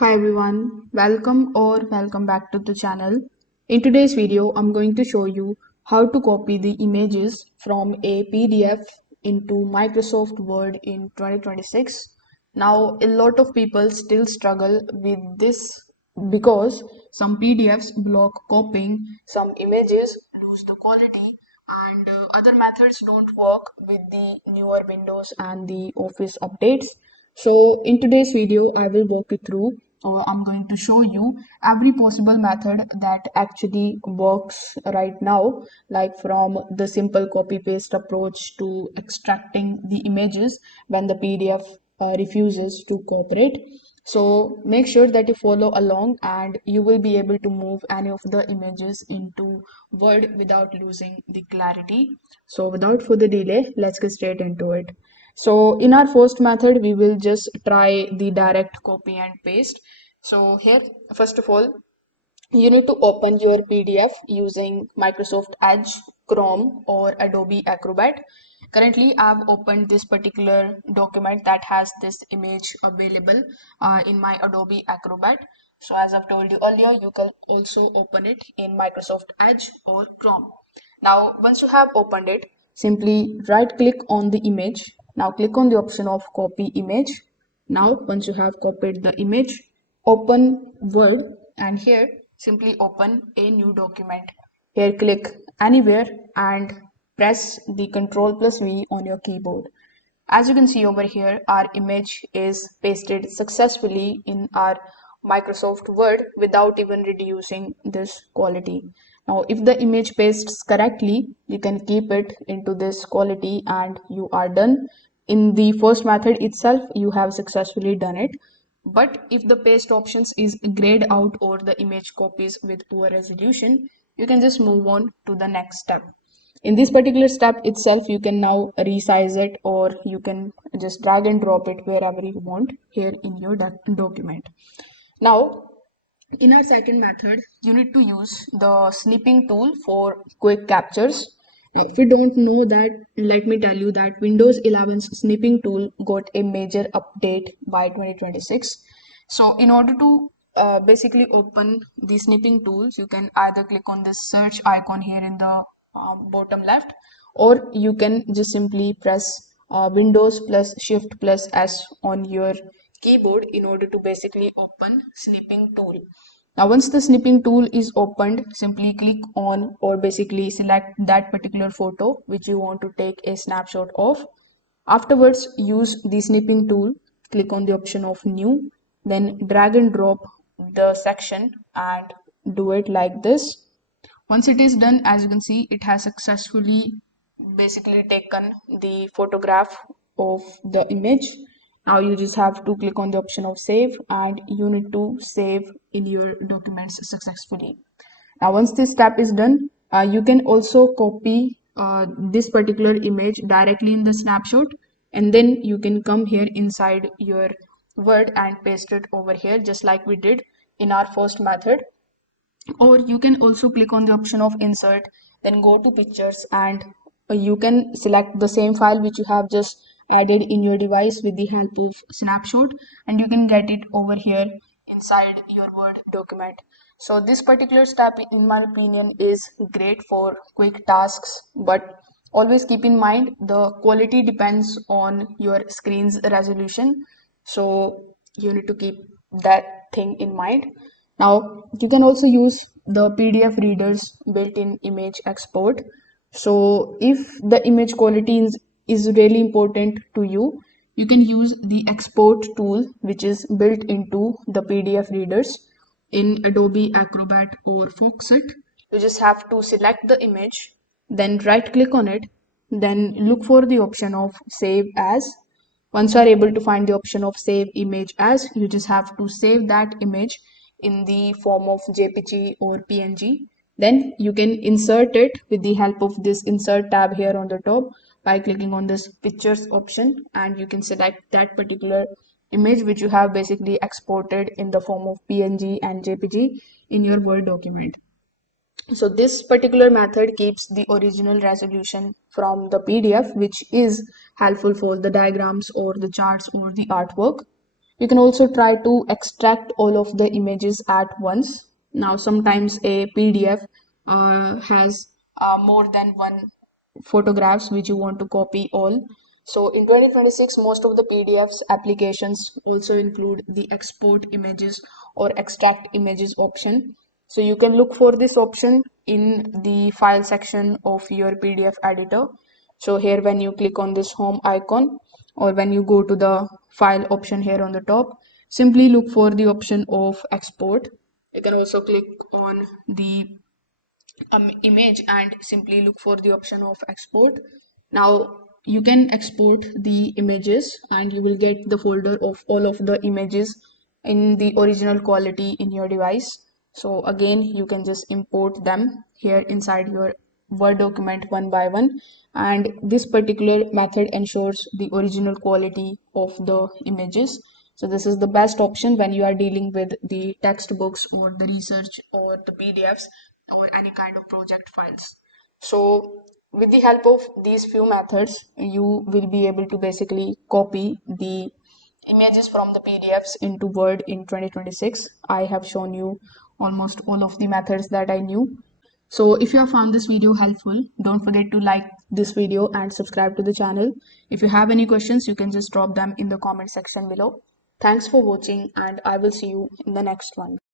Hi everyone, welcome back to the channel. In today's video, I'm going to show you how to copy the images from a PDF into Microsoft Word in 2026. Now, a lot of people still struggle with this because some PDFs block copying, some images lose the quality, and other methods don't work with the newer Windows and the Office updates. So in today's video, I will walk you through or I'm going to show you every possible method that actually works right now, like from the simple copy paste approach to extracting the images when the PDF refuses to cooperate. So make sure that you follow along and you will be able to move any of the images into Word without losing the clarity. So without further delay, let's get straight into it. So in our first method, we will just try the direct copy and paste. So here, first of all, you need to open your PDF using Microsoft Edge, Chrome, or Adobe Acrobat. Currently, I've opened this particular document that has this image available in my Adobe Acrobat. So as I've told you earlier, you can also open it in Microsoft Edge or Chrome. Now, once you have opened it, simply right click on the image. Now click on the option of copy image. Now, once you have copied the image, open Word and here simply open a new document. Here click anywhere and press the Ctrl plus V on your keyboard. As you can see over here, our image is pasted successfully in our Microsoft Word without even reducing this quality. Now, if the image pastes correctly, you can keep it into this quality and you are done. In the first method itself, you have successfully done it. But if the paste options is grayed out or the image copies with poor resolution, you can just move on to the next step. In this particular step itself, you can now resize it or you can just drag and drop it wherever you want here in your document. Now, in our second method, you need to use the snipping tool for quick captures. Now, if you don't know that, let me tell you that Windows 11's snipping tool got a major update by 2026. So, in order to basically open the snipping tools, you can either click on this search icon here in the bottom left, or you can just simply press Windows plus Shift plus S on your keyboard in order to basically open snipping tool. Now once the snipping tool is opened, simply click on or basically select that particular photo which you want to take a snapshot of. Afterwards, use the snipping tool, click on the option of new, then drag and drop the section and do it like this. Once it is done, as you can see, it has successfully basically taken the photograph of the image. Now you just have to click on the option of save and you need to save in your documents successfully. Now once this step is done, you can also copy this particular image directly in the snapshot, and then you can come here inside your Word and paste it over here just like we did in our first method. Or you can also click on the option of insert, then go to pictures and you can select the same file which you have just added in your device with the help of snapshot, and you can get it over here inside your Word document. So this particular step in my opinion is great for quick tasks, but always keep in mind the quality depends on your screen's resolution, so you need to keep that thing in mind. Now, you can also use the PDF reader's built-in image export. So, if the image quality is really important to you, you can use the export tool which is built into the PDF readers in Adobe Acrobat or Foxit. You just have to select the image, then right click on it, then look for the option of save as. Once you are able to find the option of save image as, you just have to save that image in the form of JPG or PNG. Then you can insert it with the help of this insert tab here on the top by clicking on this pictures option, and you can select that particular image which you have basically exported in the form of PNG and JPG in your Word document. So this particular method keeps the original resolution from the PDF, which is helpful for the diagrams or the charts or the artwork. You can also try to extract all of the images at once. Now, sometimes a PDF has more than one photographs which you want to copy all. So in 2026, most of the PDFs applications also include the export images or extract images option. So you can look for this option in the file section of your PDF editor. So here when you click on this home icon, or when you go to the file option here on the top, simply look for the option of export. You can also click on the image and simply look for the option of export. Now you can export the images and you will get the folder of all of the images in the original quality in your device. So again, you can just import them here inside your Word document one by one, and this particular method ensures the original quality of the images. So this is the best option when you are dealing with the textbooks or the research or the PDFs or any kind of project files. So with the help of these few methods, you will be able to basically copy the images from the PDFs into Word in 2026. I have shown you almost all of the methods that I knew. So if you have found this video helpful, don't forget to like this video and subscribe to the channel. If you have any questions, you can just drop them in the comment section below. Thanks for watching, and I will see you in the next one.